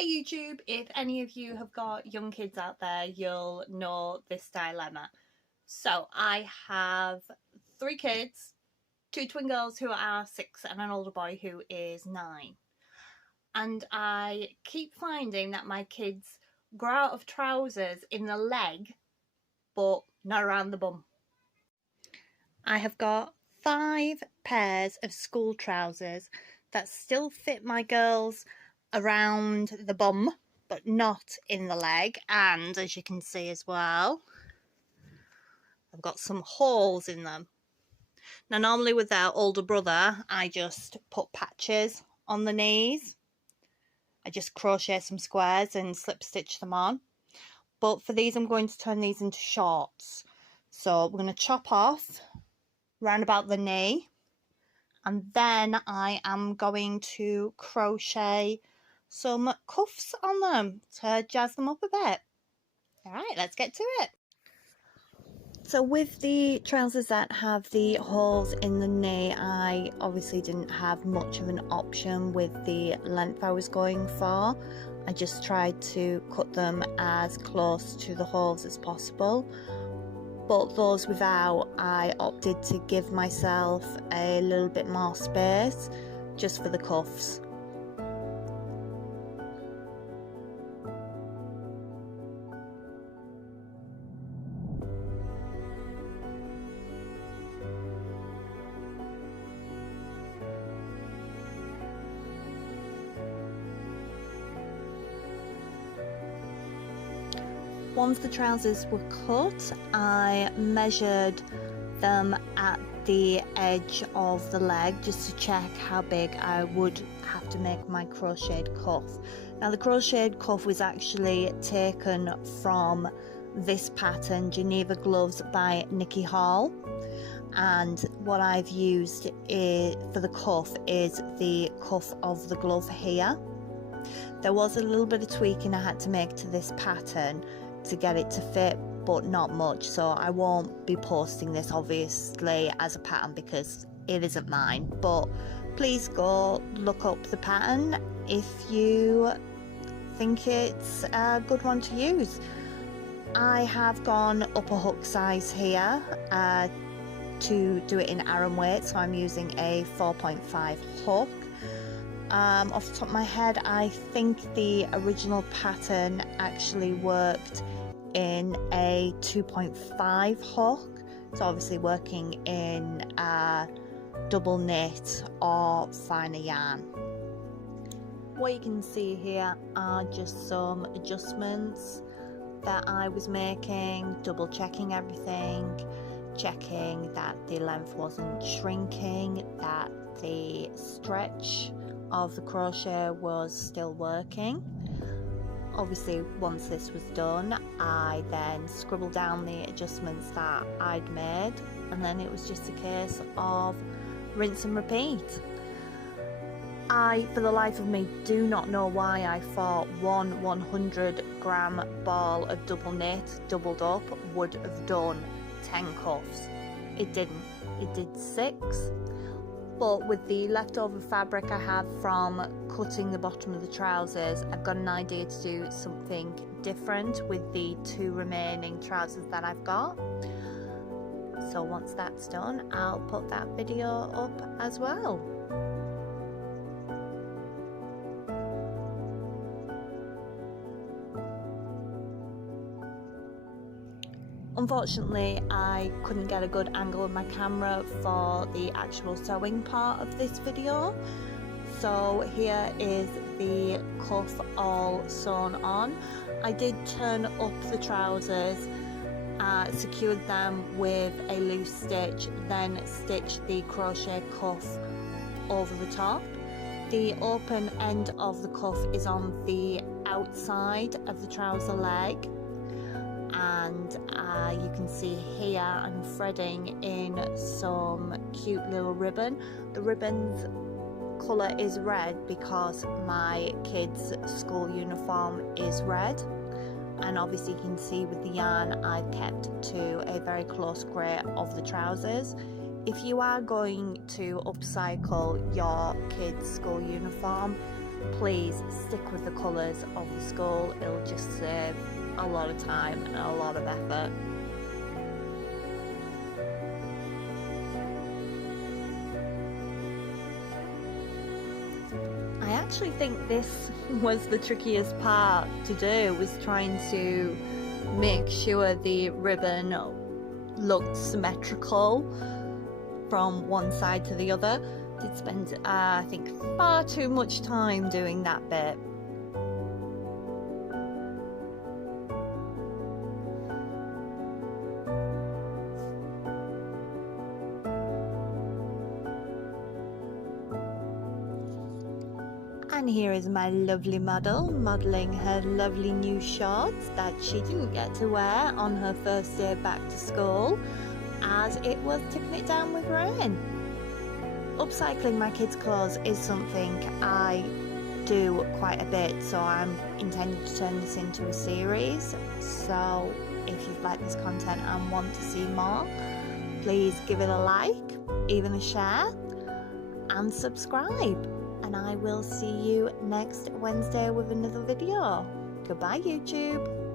Hey YouTube, if any of you have got young kids out there, you'll know this dilemma. So I have 3 kids, 2 twin girls who are 6 and an older boy who is 9. And I keep finding that my kids grow out of trousers in the leg, but not around the bum. I have got 5 pairs of school trousers that still fit my girls around the bum but not in the leg, and as you can see as well, I've got some holes in them. Now normally with their older brother I just put patches on the knees. I just crochet some squares and slip stitch them on, but for these I'm going to turn these into shorts. So we're going to chop off round about the knee, and then I am going to crochet some cuffs on them to jazz them up a bit. Alright, let's get to it. So with the trousers that have the holes in the knee, I obviously didn't have much of an option with the length I was going for. I just tried to cut them as close to the holes as possible. But those without, I opted to give myself a little bit more space just for the cuffs. Once the trousers were cut, I measured them at the edge of the leg just to check how big I would have to make my crocheted cuff. Now the crocheted cuff was actually taken from this pattern, Geneva Gloves by Nikki Hall, and what I've used for the cuff is the cuff of the glove here. There was a little bit of tweaking I had to make to this pattern to get it to fit, but not much, so I won't be posting this obviously as a pattern because it isn't mine, but please go look up the pattern if you think it's a good one to use. I have gone up a hook size here to do it in Aran weight, so I'm using a 4.5 hook. Off the top of my head, I think the original pattern actually worked in a 2.5 hook, so obviously working in double knit or finer yarn. What you can see here are just some adjustments that I was making, double checking everything, checking that the length wasn't shrinking, that the stretch of the crochet was still working. Obviously once this was done, I then scribbled down the adjustments that I'd made, and then it was just a case of rinse and repeat. I, for the life of me, do not know why I thought one 100-gram ball of double knit doubled up would have done 10 cuffs. It didn't. It did 6. But with the leftover fabric I have from cutting the bottom of the trousers, I've got an idea to do something different with the 2 remaining trousers that I've got. So once that's done, I'll put that video up as well. Unfortunately, I couldn't get a good angle with my camera for the actual sewing part of this video. So here is the cuff all sewn on. I did turn up the trousers, secured them with a loose stitch, then stitched the crochet cuff over the top. The open end of the cuff is on the outside of the trouser leg, and you can see here I'm threading in some cute little ribbon. The ribbon's colour is red because my kids' school uniform is red, and obviously you can see with the yarn I've kept to a very close grey of the trousers. If you are going to upcycle your kids' school uniform, please stick with the colours of the skull. It'll just save a lot of time and a lot of effort. I actually think this was the trickiest part to do, was trying to make sure the ribbon looked symmetrical from one side to the other. I did spend I think far too much time doing that bit. And here is my lovely model modelling her lovely new shorts that she didn't get to wear on her first day back to school, as it was tipping it down with rain. Upcycling my kids' clothes is something I do quite a bit, so I'm intending to turn this into a series. So if you've liked this content and want to see more, please give it a like, even a share, and subscribe. And I will see you next Wednesday with another video. Goodbye, YouTube.